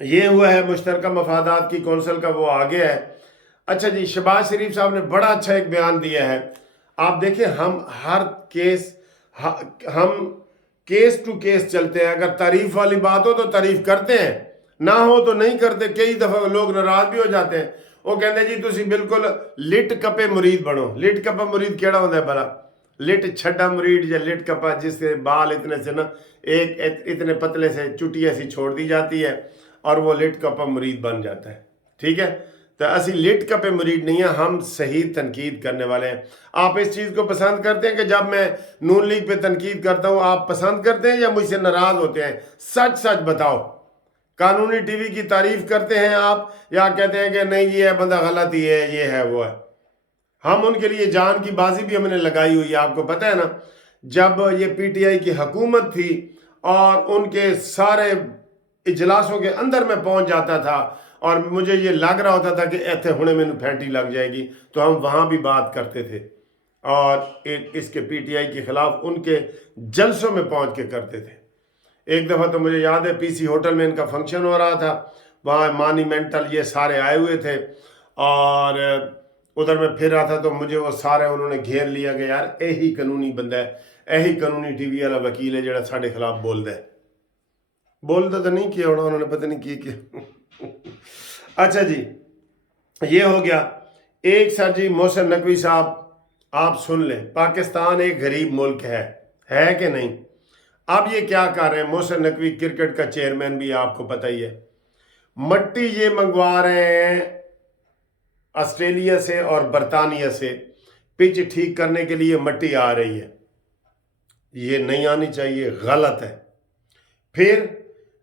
یہ ہوا ہے مشترکہ مفادات کی کونسل کا وہ آگے ہے. اچھا جی، شہباز شریف صاحب نے بڑا اچھا ایک بیان دیا ہے. آپ دیکھیں ہم ہر کیس ہم کیس ٹو کیس چلتے ہیں. اگر تعریف والی بات ہو تو تعریف کرتے ہیں، نہ ہو تو نہیں کرتے. کئی دفعہ لوگ ناراض بھی ہو جاتے ہیں. وہ کہتے ہیں جی تسی بالکل لٹ کپے مرید بنو. لٹ کپا مرید کیڑا ہوتا ہے بھلا؟ لٹ چھڈا مرید یا لٹ کپا جس کے بال اتنے سے نا ایک اتنے پتلے سے چٹی ایسی چھوڑ دی جاتی ہے اور وہ لٹ کپا مرید بن جاتا ہے. ٹھیک ہے، تو اسی لٹ کپے مرید نہیں ہیں، ہم صحیح تنقید کرنے والے ہیں. آپ اس چیز کو پسند کرتے ہیں کہ جب میں نون لیگ پہ تنقید کرتا ہوں آپ پسند کرتے ہیں یا مجھ سے ناراض ہوتے ہیں؟ سچ سچ بتاؤ. قانونی ٹی وی کی تعریف کرتے ہیں آپ یا کہتے ہیں کہ نہیں یہ بندہ غلط ہی ہے، یہ ہے وہ ہے؟ ہم ان کے لیے جان کی بازی بھی ہم نے لگائی ہوئی ہے. آپ کو پتہ ہے نا، جب یہ پی ٹی آئی کی حکومت تھی اور ان کے سارے اجلاسوں کے اندر میں پہنچ جاتا تھا اور مجھے یہ لگ رہا ہوتا تھا کہ ایتھے ہونے میں پھینٹی لگ جائے گی، تو ہم وہاں بھی بات کرتے تھے اور اس کے پی ٹی آئی کے خلاف ان کے جلسوں میں پہنچ کے کرتے تھے. ایک دفعہ تو مجھے یاد ہے پی سی ہوٹل میں ان کا فنکشن ہو رہا تھا، وہاں مانیمنٹل یہ سارے آئے ہوئے تھے اور ادھر میں پھر رہا تھا تو مجھے وہ سارے انہوں نے گھیر لیا کہ یار یہی قانونی بندہ ہے، یہی قانونی ٹی وی والا وکیل ہے جڑا ساڈے خلاف بولتا ہے. بولتا تو نہیں کیا ہونا انہوں نے، پتہ نہیں کیا. اچھا جی، یہ ہو گیا. ایک سر جی محسن نقوی صاحب آپ سن لیں، پاکستان ایک غریب ملک ہے کہ نہیں؟ اب یہ کیا کر رہے ہیں محسن نقوی، کرکٹ کا چیئرمین بھی آپ کو پتہ ہی ہے، مٹی یہ منگوا رہے ہیں آسٹریلیا سے اور برطانیہ سے. پچ ٹھیک کرنے کے لیے مٹی آ رہی ہے، یہ نہیں آنی چاہیے، غلط ہے. پھر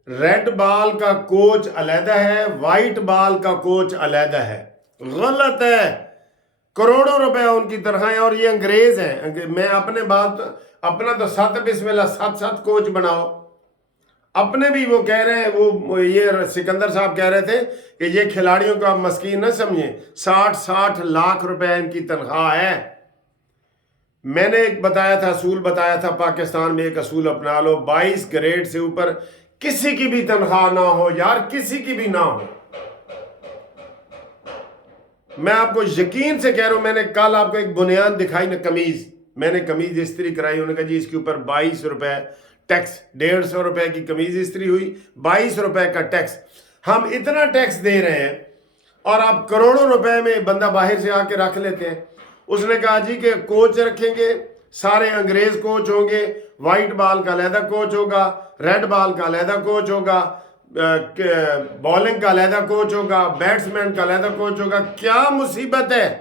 ریڈ بال کا کوچ علیحدہ ہے، وائٹ بال کا کوچ علیحدہ ہے، غلط ہے. کروڑوں روپے ان کی تنخواہیں اور یہ انگریز ہیں. میں اپنا تو سات بسم اللہ 7 کوچ بناؤ. اپنے بھی وہ کہہ رہے ہیں، وہ یہ سکندر صاحب کہہ رہے تھے کہ یہ کھلاڑیوں کا مسکین نہ سمجھیں، 60 لاکھ روپے ان کی تنخواہ ہے. میں نے ایک بتایا تھا، اصول بتایا تھا، پاکستان میں ایک اصول اپنا لو، 22 گریڈ سے اوپر کسی کی بھی تنخواہ نہ ہو یار، کسی کی بھی نہ ہو. میں آپ کو یقین سے کہہ رہا ہوں، میں نے کل آپ کو ایک بنیاد دکھائی نا، قمیض، میں نے قمیض استری کرائی، انہوں نے کہا جی اس کے اوپر 22 روپے ٹیکس، 150 روپے کی قمیض استری ہوئی، 22 روپے کا ٹیکس. ہم اتنا ٹیکس دے رہے ہیں اور آپ کروڑوں روپے میں بندہ باہر سے آ کے رکھ لیتے ہیں. اس نے کہا جی کہ کوچ رکھیں گے، سارے انگریز کوچ ہوں گے، وائٹ بال کا علیحدہ کوچ ہوگا، ریڈ بال کا علیحدہ کوچ ہوگا، بالنگ کا علیحدہ کوچ ہوگا، بیٹسمین کا علیحدہ کوچ ہوگا. کیا مصیبت ہے؟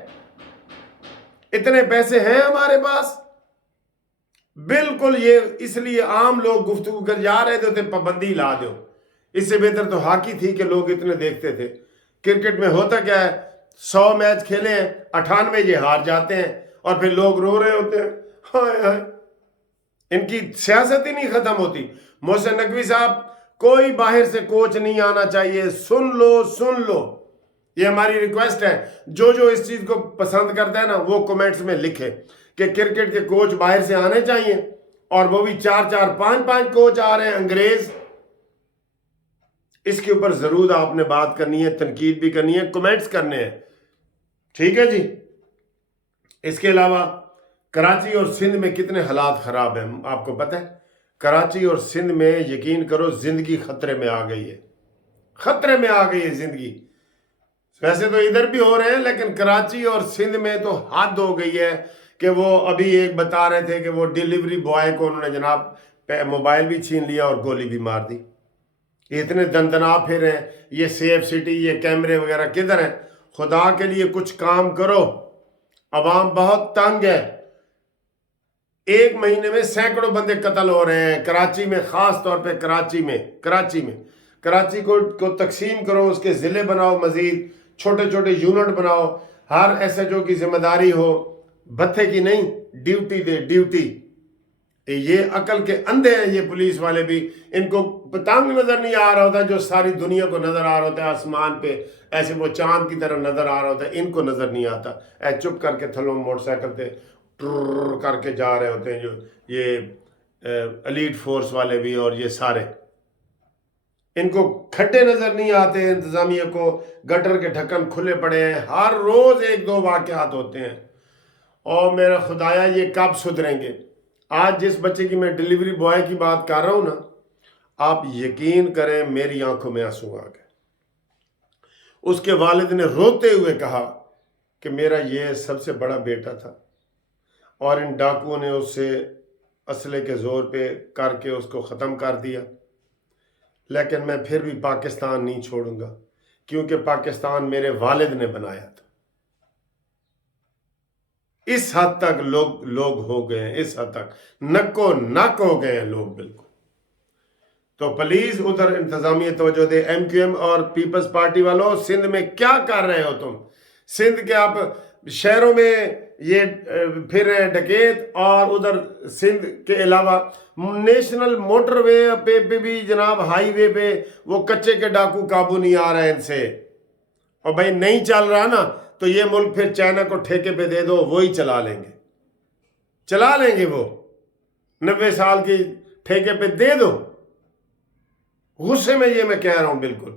اتنے پیسے ہیں ہمارے پاس؟ بالکل. یہ اس لیے عام لوگ گفتگو کر جا رہے تھے پابندی لا دو. اس سے بہتر تو ہاکی تھی کہ لوگ اتنے دیکھتے تھے. کرکٹ میں ہوتا کیا ہے، 100 میچ کھیلے ہیں، 98 یہ ہار جاتے ہیں اور پھر لوگ رو رہے ہوتے ہیں، ہائے ہائے. ان کی سیاست ہی نہیں ختم ہوتی. محسن نقوی صاحب، کوئی باہر سے کوچ نہیں آنا چاہیے. سن لو یہ ہماری ریکویسٹ ہے. جو اس چیز کو پسند کرتا ہے نا وہ کومنٹس میں لکھے کہ کرکٹ کے کوچ باہر سے آنے چاہیے، اور وہ بھی 4 5 کوچ آ رہے ہیں انگریز. اس کے اوپر ضرور آپ نے بات کرنی ہے، تنقید بھی کرنی ہے، کومنٹس کرنے ہیں. ٹھیک ہے جی. اس کے علاوہ کراچی اور سندھ میں کتنے حالات خراب ہیں آپ کو پتہ ہے؟ کراچی اور سندھ میں یقین کرو زندگی خطرے میں آ گئی ہے، خطرے میں آ گئی ہے زندگی. ویسے تو ادھر بھی ہو رہے ہیں لیکن کراچی اور سندھ میں تو حد ہو گئی ہے کہ وہ ابھی ایک بتا رہے تھے کہ وہ ڈیلیوری بوائے کو انہوں نے جناب موبائل بھی چھین لیا اور گولی بھی مار دی. یہ اتنے دندنا پھر ہیں. یہ سیف سٹی، یہ کیمرے وغیرہ کدھر ہیں؟ خدا کے لیے کچھ کام کرو. عوام بہت تنگ ہے. ایک مہینے میں سینکڑوں بندے قتل ہو رہے ہیں کراچی میں، خاص طور پہ کراچی کو تقسیم کرو، اس کے ضلع بناؤ، مزید چھوٹے چھوٹے یونٹ بناؤ، ہر ایس ایچ او کی ذمہ داری ہو، بتھے کی نہیں، ڈیوٹی دے ڈیوٹی. یہ عقل کے اندھے ہیں یہ پولیس والے بھی. ان کو پتنگ نظر نہیں آ رہا ہوتا جو ساری دنیا کو نظر آ رہا ہوتا ہے آسمان پہ، ایسے وہ چاند کی طرح نظر آ رہا ہوتا ہے، ان کو نظر نہیں آتا. چپ کر کے تھلوں موٹر سائیکل پہ ٹر کر کے جا رہے ہوتے ہیں جو یہ ایلیٹ فورس والے بھی اور یہ سارے. ان کو کھڈے نظر نہیں آتے، انتظامیہ کو گٹر کے ڈھکن کھلے پڑے ہیں، ہر روز ایک دو واقعات ہوتے ہیں۔ اور میرا خدایا یہ کب سدھریں گے؟ آج جس بچے کی میں ڈیلیوری بوائے کی بات کر رہا ہوں نا، آپ یقین کریں میری آنکھوں میں آنسو آ گئے۔ اس کے والد نے روتے ہوئے کہا کہ میرا یہ سب سے بڑا بیٹا تھا اور ان ڈاکوؤں نے اس سے اسلحے کے زور پہ کر کے اس کو ختم کر دیا، لیکن میں پھر بھی پاکستان نہیں چھوڑوں گا کیونکہ پاکستان میرے والد نے بنایا تھا۔ اس حد تک لوگ ہو گئے ہیں، اس حد تک نکو نک ہو گئے ہیں لوگ بالکل۔ تو پلیز ادھر انتظامیہ توجہ دے۔ ایم کیو ایم اور پیپلز پارٹی والوں، سندھ میں کیا کر رہے ہو تم؟ سندھ کے آپ شہروں میں یہ پھر رہے ہیں ڈکیت، اور ادھر سندھ کے علاوہ نیشنل موٹر وے پہ بھی جناب، ہائی وے پہ وہ کچے کے ڈاکو قابو نہیں آ رہے ان سے۔ اور بھائی نہیں چل رہا نا تو یہ ملک پھر چائنا کو ٹھیکے پہ دے دو، وہی چلا لیں گے وہ 90 سال کی ٹھیکے پہ دے دو۔ غصے میں یہ میں کہہ رہا ہوں بالکل۔